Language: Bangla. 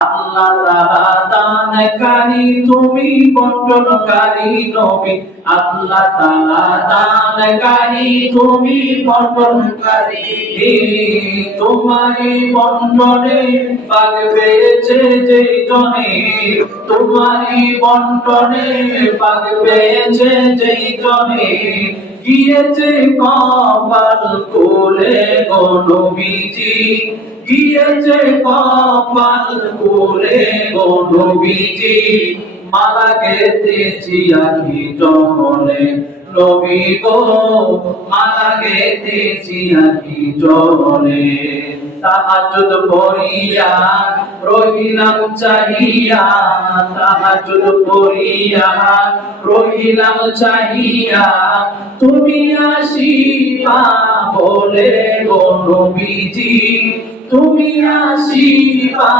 আল্লাহ তাআলা দানকারী তুমি বন্টনকারী নবী আল্লাহ তাআলা দানকারী তুমি বন্টনকারী তোমারই বন্টনে ভাগ পেয়েছে যেই জনে তোমারই বন্টনে ভাগ পেয়েছে যেই জনে গিয়েছে কপাল কোলে গো নবীজি গিয়েছে কপাল কোলে গো নবীজি মালা গেথেছি আখি জলে নবী গো মালা গেথেছি আখি জলে তাহাজ্জুদ পড়িয়া রহিলাম চাহিয়া তাহাজ্জুদ পড়িয়া রহিলাম চাহিয়া তুমি আসিবা বলে গো নবীজি তুমি আসিবা